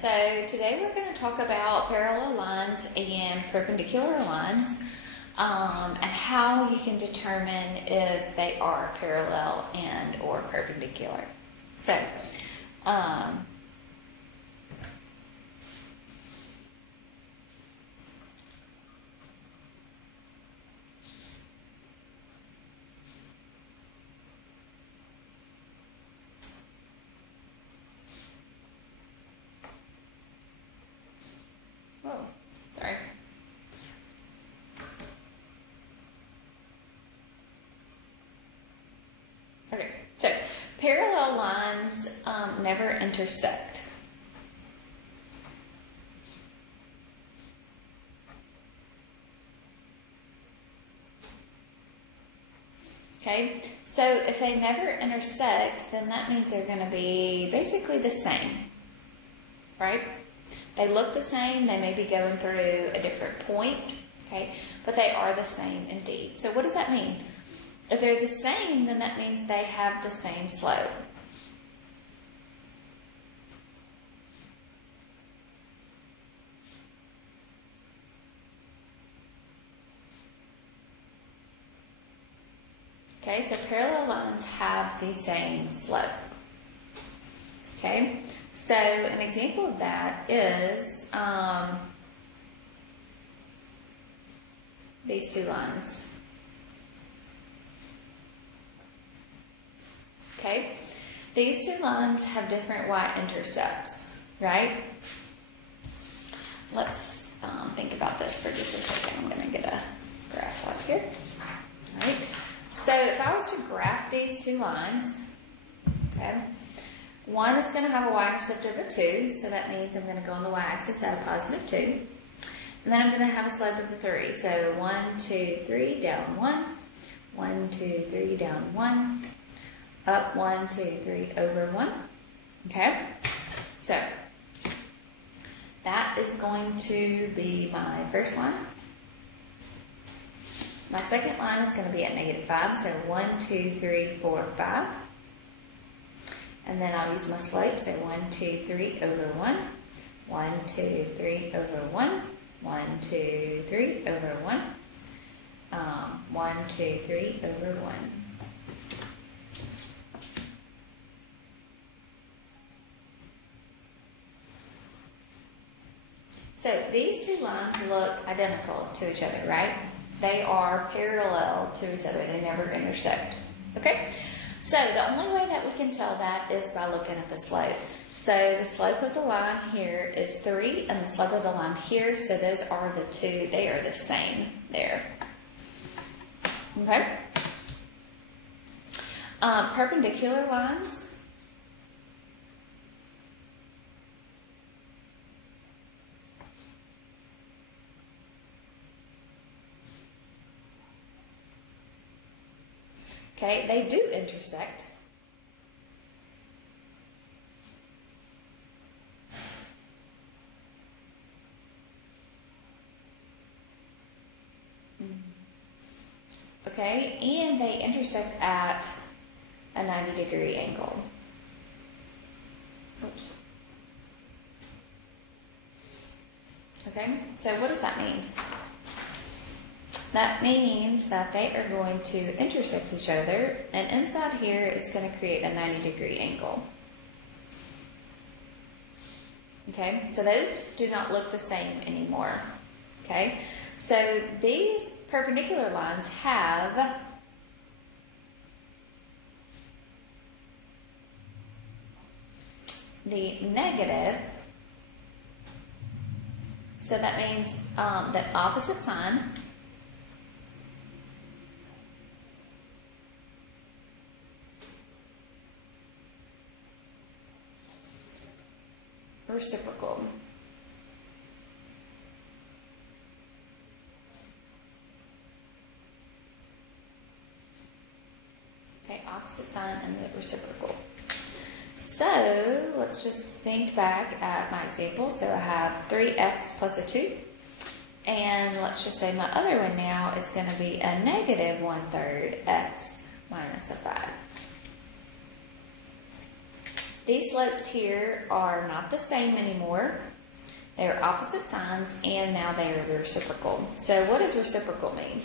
So today we're going to talk about parallel lines and perpendicular lines and how you can determine if they are parallel and or perpendicular. So sorry. Okay, so parallel lines never intersect. Okay, so if they never intersect, then that means they're going to be basically the same, right? They look the same, they may be going through a different point, okay, but they are the same indeed. So what does that mean? If they're the same, then that means they have the same slope. Okay, so parallel lines have the same slope. Okay, so an example of that is these two lines. Okay, these two lines have different y-intercepts, right? Let's think about this for just a second. I'm going to get a graph up here. All right. So if I was to graph these two lines, okay, one is going to have a y-intercept of a 2, so that means I'm going to go on the y-axis at a positive 2. And then I'm going to have a slope of a 3. So 1, 2, 3, down 1. 1, 2, 3, down 1. Up 1, 2, 3, over 1. Okay? So that is going to be my first line. My second line is going to be at -5, so 1, 2, 3, 4, 5. And then I'll use my slope, so 1, 2, 3 over 1. 1, 2, 3 over 1. 1, 2, 3 over 1. 1, 2, 3 over 1. So these two lines look identical to each other, right? They are parallel to each other. They never intersect. Okay? So the only way that we can tell that is by looking at the slope. So the slope of the line here is 3, and the slope of the line here, so those are the two. They are the same there. Okay? Perpendicular lines. Okay, they do intersect. Okay, and they intersect at a 90-degree angle. Oops. Okay, so what does that mean? That means that they are going to intersect each other, and inside here is going to create a 90-degree angle. Okay, so those do not look the same anymore. Okay, so these perpendicular lines have the negative, so that means that opposite sign reciprocal. Okay, opposite sign and the reciprocal. So let's just think back at my example. So I have 3x plus a 2. And let's just say my other one now is going to be a negative 1/3 x minus a 5. these slopes here are not the same anymore. They're opposite signs, and now they are reciprocal. So what does reciprocal mean?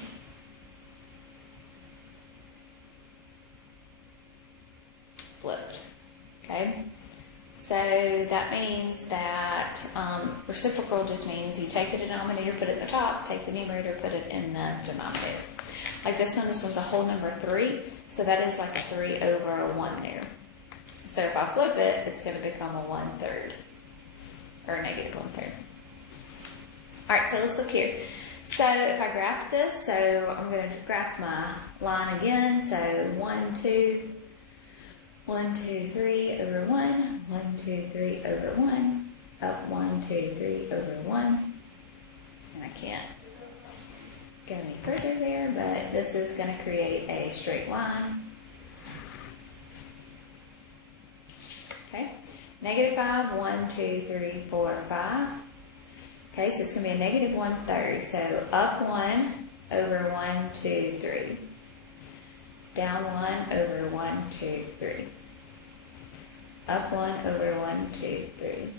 Flipped. Okay? So that means that reciprocal just means you take the denominator, put it in the top, take the numerator, put it in the denominator. Like this one's a whole number 3, so that is like a 3 over a 1 there. So if I flip it, it's going to become a 1/3, or a negative 1/3. Alright, so let's look here. So if I graph this, so I'm going to graph my line again. So 1, 2, 1, 2, 3 over 1, 1, 2, 3 over 1, up 1, 2, 3 over 1. And I can't go any further there, but this is going to create a straight line. Okay, negative 5, 1, 2, 3, 4, 5. Okay, so it's going to be a negative 1/3. So up 1 over 1, 2, 3. Down 1 over 1, 2, 3. Up 1 over 1, 2, 3.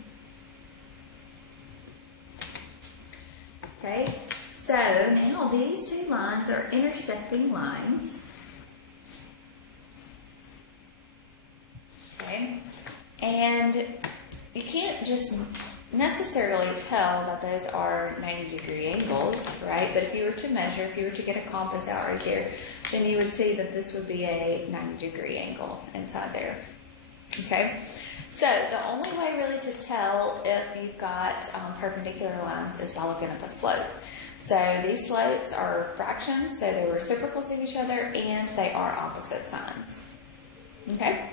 Okay, so now these two lines are intersecting lines. Okay, and you can't just necessarily tell that those are 90-degree angles, right? But if you were to measure, if you were to get a compass out right there, then you would see that this would be a 90-degree angle inside there. Okay, so the only way really to tell if you've got perpendicular lines is by looking at the slope. So these slopes are fractions, so they're reciprocals of each other, and they are opposite signs. Okay,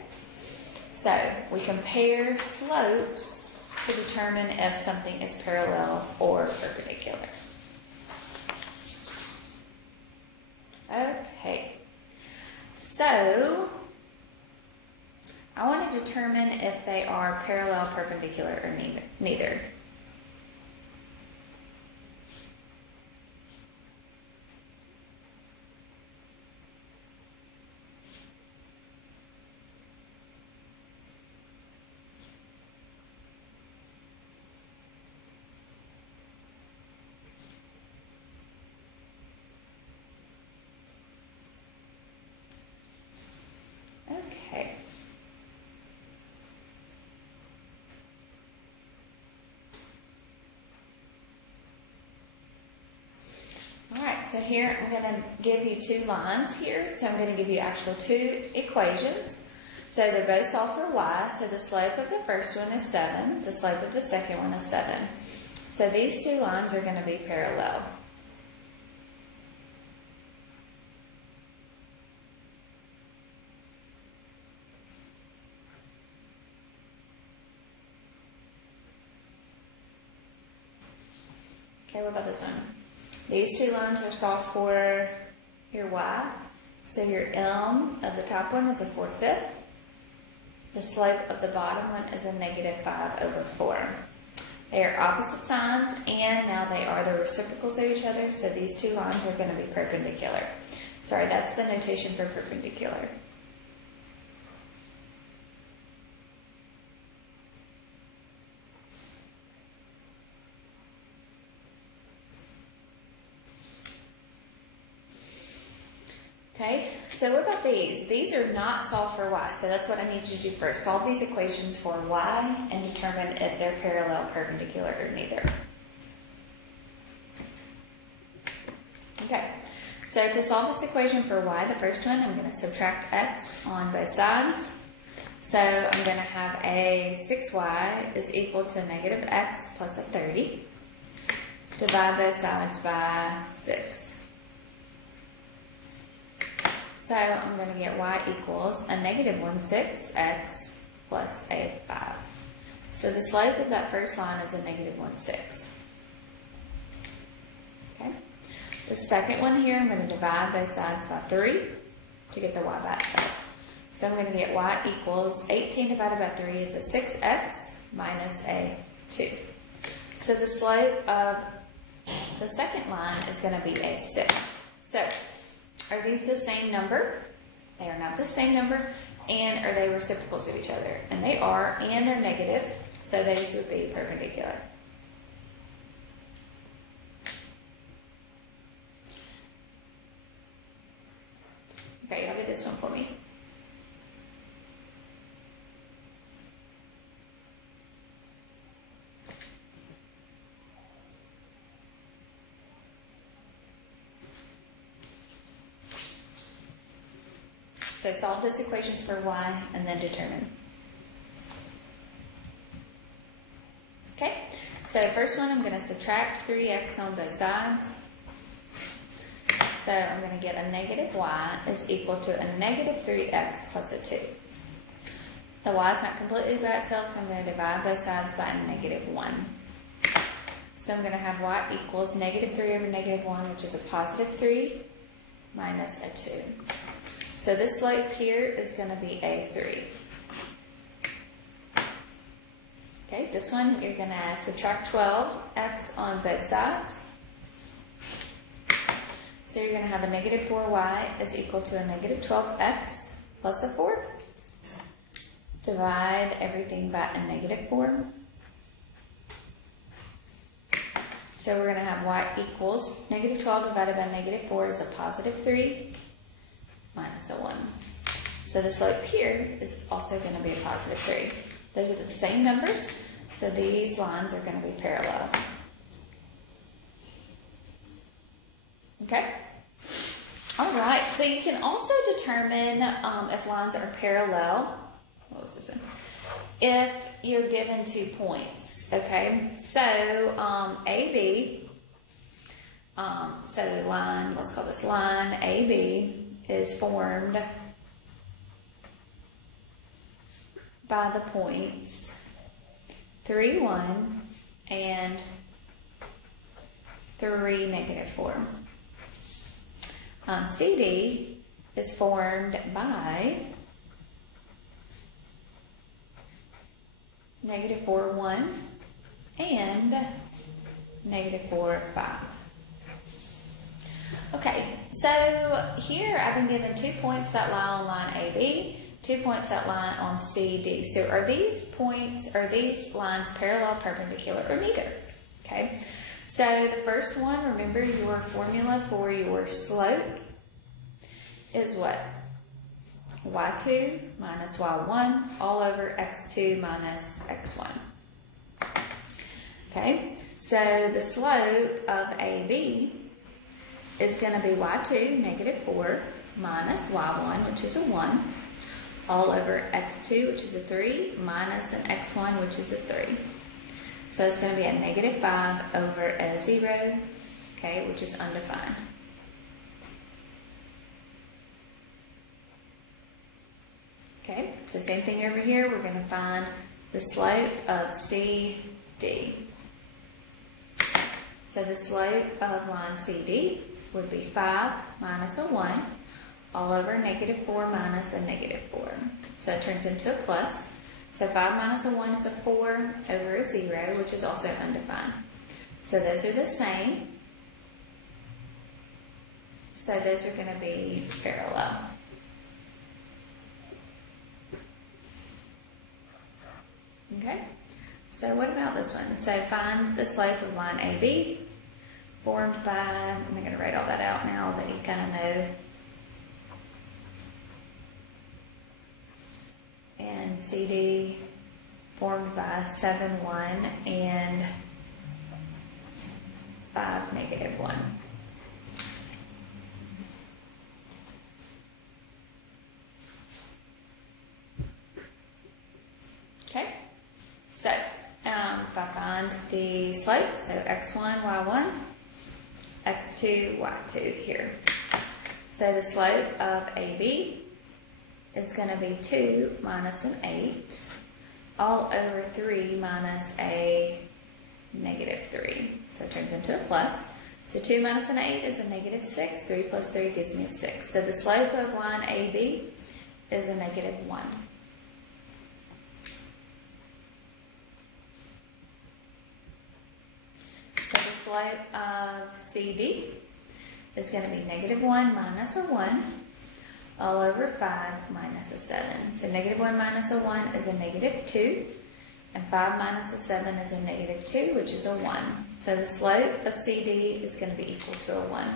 so we compare slopes to determine if something is parallel or perpendicular. Okay, so I want to determine if they are parallel, perpendicular, or neither. Okay. Alright, so here I'm going to give you two lines here. So I'm going to give you actual two equations. So they're both solved for y. So the slope of the first one is 7. The slope of the second one is 7. So these two lines are going to be parallel. Okay, what about this one? These two lines are solved for your y. So your m of the top one is a 4/5. The slope of the bottom one is a negative 5/4. They are opposite signs, and now they are the reciprocals of each other, so these two lines are going to be perpendicular. Sorry, that's the notation for perpendicular. Okay, so what about these? These are not solved for y, so that's what I need you to do first. Solve these equations for y and determine if they're parallel, perpendicular, or neither. Okay, so to solve this equation for y, the first one, I'm going to subtract x on both sides. So I'm going to have a 6y is equal to negative x plus a 30. Divide both sides by 6. So I'm going to get y equals a negative 1/6 x plus a 5. So the slope of that first line is a negative 1/6. Okay. The second one here, I'm going to divide both sides by 3 to get the y back side. So I'm going to get y equals 18 divided by 3 is a 6x minus a 2. So the slope of the second line is going to be a 6. So are these the same number? They are not the same number. And are they reciprocals of each other? And they are, and they're negative, so these would be perpendicular. Okay, y'all do this one for me. So solve this equations for y and then determine. Okay, so first one, I'm going to subtract 3x on both sides. So I'm going to get a negative y is equal to a negative 3x plus a 2. The y is not completely by itself, so I'm going to divide both sides by a negative 1. So I'm going to have y equals negative 3 over negative 1, which is a positive 3 minus a 2. So this slope here is going to be a 3. Okay, this one you're going to subtract 12x on both sides. So you're going to have a negative 4y is equal to a negative 12x plus a 4. Divide everything by a negative 4. So we're going to have y equals negative 12 divided by negative 4 is a positive 3 minus a 1. So the slope here is also going to be a positive 3. Those are the same numbers, so these lines are going to be parallel. Okay? All right, so you can also determine if lines are parallel. What was this one? If you're given 2 points, okay? So AB, so the line, let's call this line AB, is formed by the points 3, 1 and 3, negative 4. CD is formed by negative 4, 1 and negative 4, 5. Okay, so here I've been given 2 points that lie on line AB, 2 points that lie on CD. So are these points, are these lines parallel, perpendicular, or neither? Okay, so the first one, remember your formula for your slope is what? y2 minus y1 all over x2 minus x1. Okay, so the slope of AB is going to be y2, negative 4, minus y1, which is a 1, all over x2, which is a 3, minus an x1, which is a 3. So it's going to be a negative 5 over a 0, okay, which is undefined. Okay, so same thing over here. We're going to find the slope of CD. So the slope of line CD would be 5 minus a 1 all over negative 4 minus a negative 4. So it turns into a plus. So 5 minus a 1 is a 4 over a 0, which is also undefined. So those are the same. So those are going to be parallel. Okay, so what about this one? So find the slope of line AB formed by, I'm not going to write all that out now, but you kind of know. And CD formed by 7, 1 and 5, negative 1. Okay. So, if I find the slope, so x1, y1, x2, y2 here. So the slope of AB is going to be 2 minus an 8, all over 3 minus a negative 3. So it turns into a plus. So 2 minus an 8 is a negative 6. 3 plus 3 gives me a 6. So the slope of line AB is a negative 1. So the slope of CD is going to be negative 1 minus a 1 all over 5 minus a 7. So negative 1 minus a 1 is a negative 2. And 5 minus a 7 is a negative 2, which is a 1. So the slope of CD is going to be equal to a 1.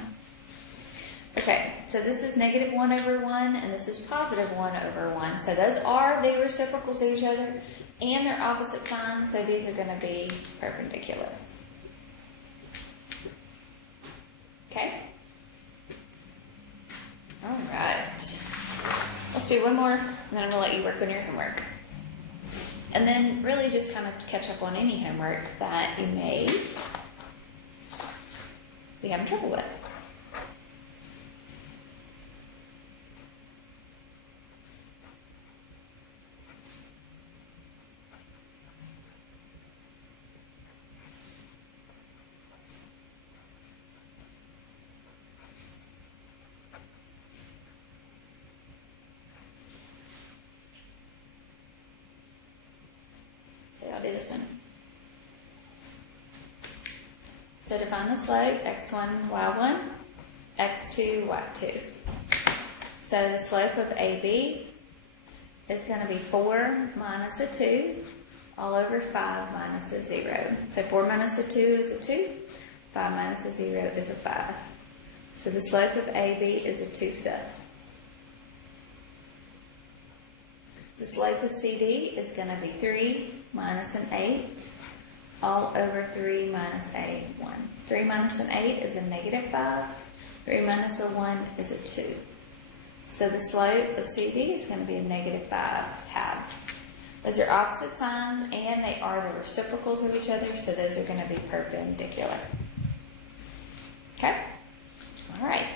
Okay, so this is negative 1 over 1, and this is positive 1 over 1. So those are the reciprocals of each other, and they're opposite signs, so these are going to be perpendicular. Okay? All right. Let's do one more, and then I'm going to let you work on your homework. And then really just kind of catch up on any homework that you may be having trouble with. So I'll do this one. So to find the slope, x1, y1, x2, y2. So the slope of AB is going to be 4 minus a 2 all over 5 minus a 0. So 4 minus a 2 is a 2. 5 minus a 0 is a 5. So the slope of AB is a 2/5. The slope of CD is going to be 3 minus an 8 all over 3 minus a 1. 3 minus an 8 is a negative 5. 3 minus a 1 is a 2. So the slope of CD is going to be a negative 5 halves. Those are opposite signs, and they are the reciprocals of each other, so those are going to be perpendicular. Okay? All right.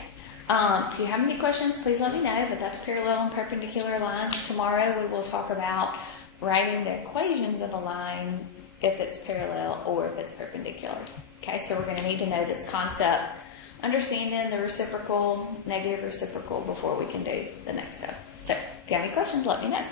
If you have any questions, please let me know, but that's parallel and perpendicular lines. Tomorrow we will talk about writing the equations of a line if it's parallel or if it's perpendicular. Okay, so we're going to need to know this concept, understanding the reciprocal, negative reciprocal before we can do the next step. So if you have any questions, let me know.